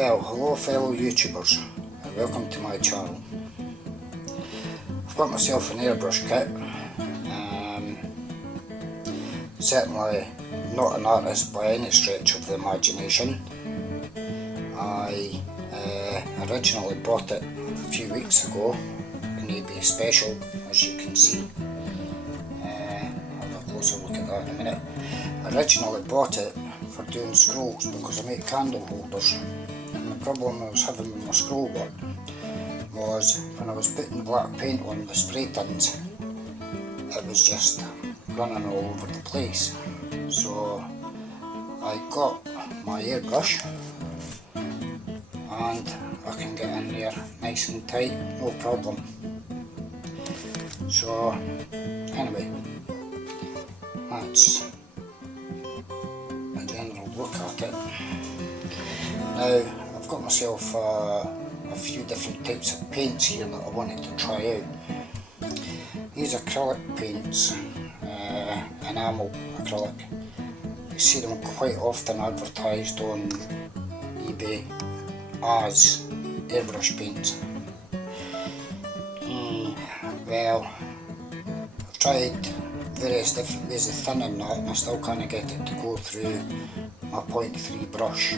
Well, hello fellow YouTubers, and welcome to my channel. I've got myself an airbrush kit. Certainly not an artist by any stretch of the imagination. I originally bought it a few weeks ago in eBay Special, as you can see. I'll have a closer look at that in a minute. I originally bought it for doing scrolls because I make candle holders. And the problem I was having with my scroll work was when I was putting black paint on the spray tins, it was just running all over the place. So I got my airbrush and I can get in there nice and tight, no problem. So anyway, that's a general look at it. Now I've got myself a few different types of paints here that I wanted to try out. These acrylic paints, enamel acrylic. You see them quite often advertised on eBay as airbrush paints. Well, I've tried various different ways of thinning that and I still can't get it to go through my 0.3 brush.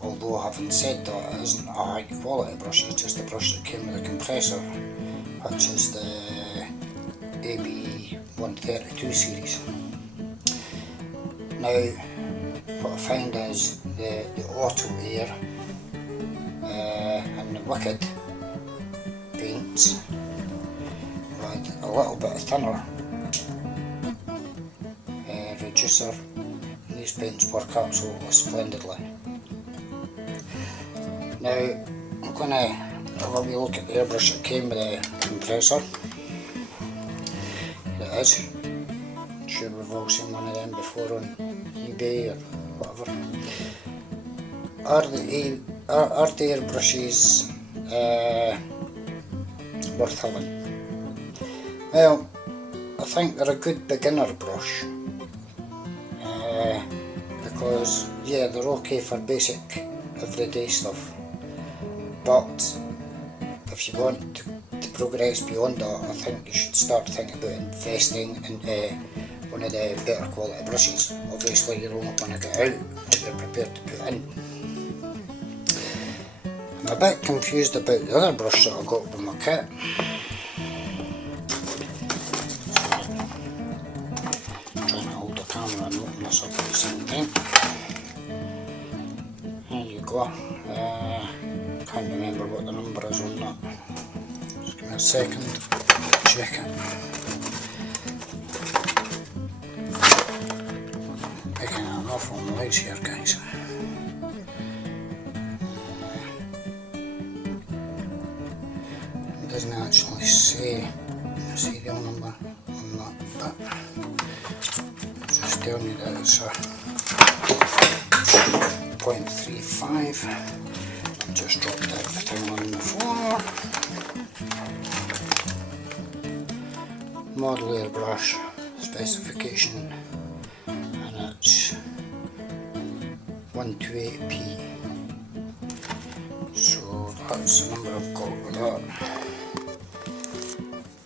Although having said that, it isn't a high quality brush, it's just a brush that came with a compressor, which is the AB 132 series. Now, what I find is the auto air and the wicked paints with a little bit thinner reducer, and these paints work absolutely splendidly. Now I'm going to have a wee look at the airbrush that came with a compressor. Here it is. I'm sure we've all seen one of them before on eBay or whatever. Are the airbrushes worth having? Well, I think they're a good beginner brush because yeah, they're okay for basic everyday stuff, but if you want to progress beyond that, I think you should start thinking about investing in one of the better quality brushes. Obviously you're only going to get out what you're prepared to put in. I'm a bit confused about the other brush that I got with my kit. I'm trying to hold the camera and open this up at the same time. There you go. Can't remember what the number is on that. Just give me a second, check it. Making an awful noise here, guys. It doesn't actually say the serial number on that, but just tell me that it's a 0.35. Just dropped everything on the floor. Model airbrush specification, and it's 128p. So that's the number I've got with that.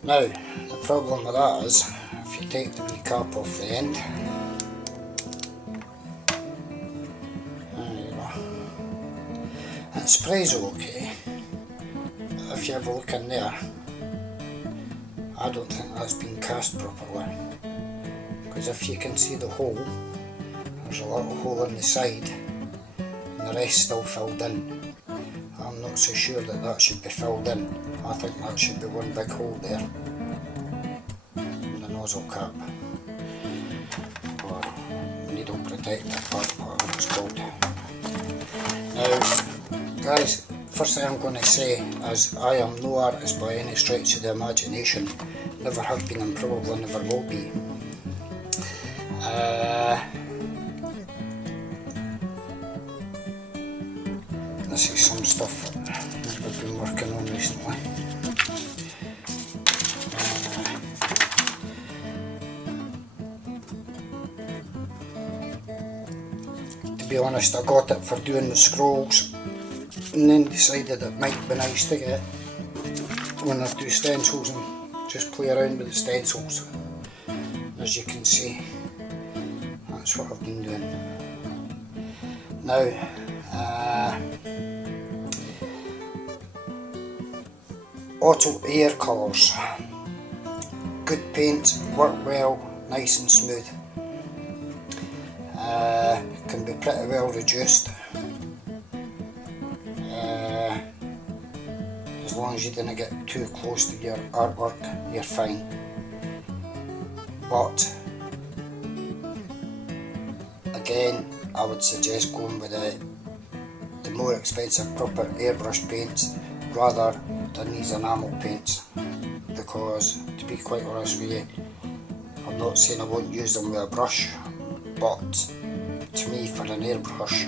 Now, the problem with that is, if you take the wee cap off the end, it sprays okay, but if you have a look in there, I don't think that's been cast properly, because if you can see the hole, there's a little hole in the side and the rest still filled in. I'm not so sure that that should be filled in. I think that should be one big hole there in the nozzle cap, or needle protector part, whatever it's called. Now guys, first thing I'm going to say is I am no artist by any stretch of the imagination. Never have been and probably never will be. This is some stuff that I've been working on recently. To be honest, I got it for doing the scrolls and then decided it might be nice to get when I do stencils and just play around with the stencils. As you can see, that's what I've been doing. Now, auto air colours. Good paint, work well, nice and smooth. Can be pretty well reduced. As long as you didn't get too close to your artwork, you're fine. But again, I would suggest going with the more expensive proper airbrush paints rather than these enamel paints, because to be quite honest with you, I'm not saying I won't use them with a brush, but to me, for an airbrush,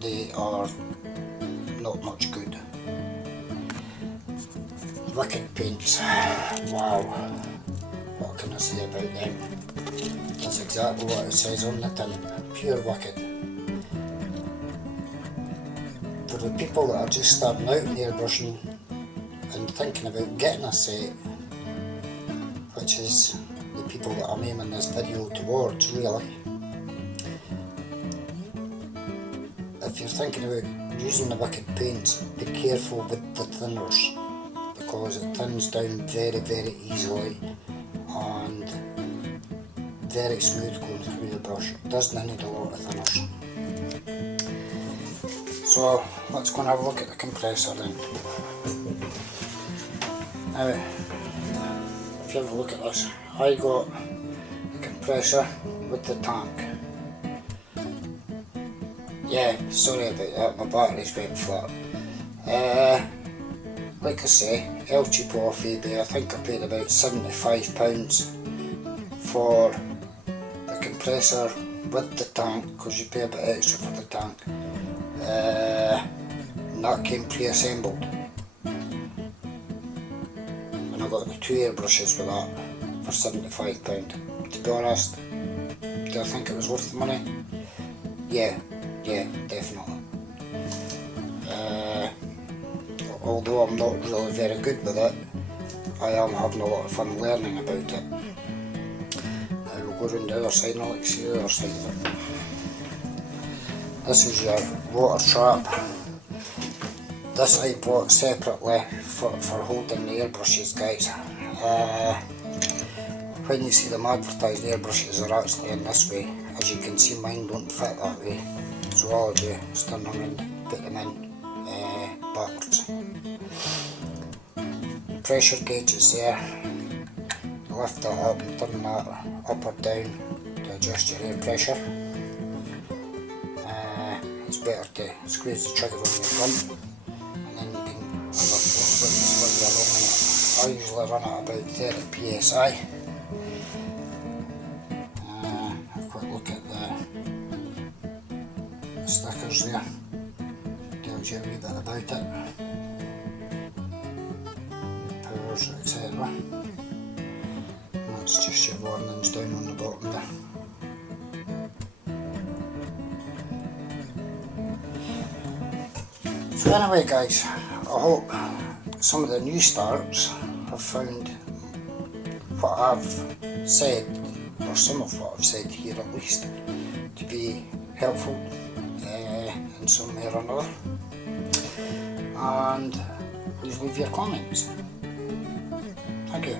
they are not much good. Wicked paints, wow, what can I say about them? That's exactly what it says on the tin, pure wicked. For the people that are just starting out in airbrushing and thinking about getting a set, which is the people that I'm aiming this video towards really, if you're thinking about using the wicked paints, be careful with the thinners, because it thins down very, very easily and very smooth going through the brush. It doesn't need a lot of thinners. So let's go and have a look at the compressor then. Now, if you have a look at this, I got the compressor with the tank. Yeah, sorry about that, my batteries went flat. Like I say, El Cheapo off eBay, I think I paid about £75 for the compressor with the tank, because you pay a bit extra for the tank. And that came pre-assembled. And I got the 2 airbrushes with that for £75. To be honest, do I think it was worth the money? Yeah, definitely. Although I'm not really very good with it, I am having a lot of fun learning about it. Now we'll go around the other side and I'll let you see the other side of it. This is your water trap. This I bought separately for holding the airbrushes, guys. When you see them advertised, airbrushes are actually in this way. As you can see, mine don't fit that way. So all I do is turn them around, put them in backwards. The pressure gauge is there. Lift that up and turn that up or down to adjust your air pressure. It's better to squeeze the trigger on your thumb, and then you can have a what you're running at. I usually run at about 30 psi. Have a quick look at the stickers there. Tells you a wee bit about it, powers, etc. That's just your warnings down on the bottom there. So anyway guys, I hope some of the new starts have found what I've said, or some of what I've said here at least, to be helpful in some way or another. And please leave your comments. Thank you.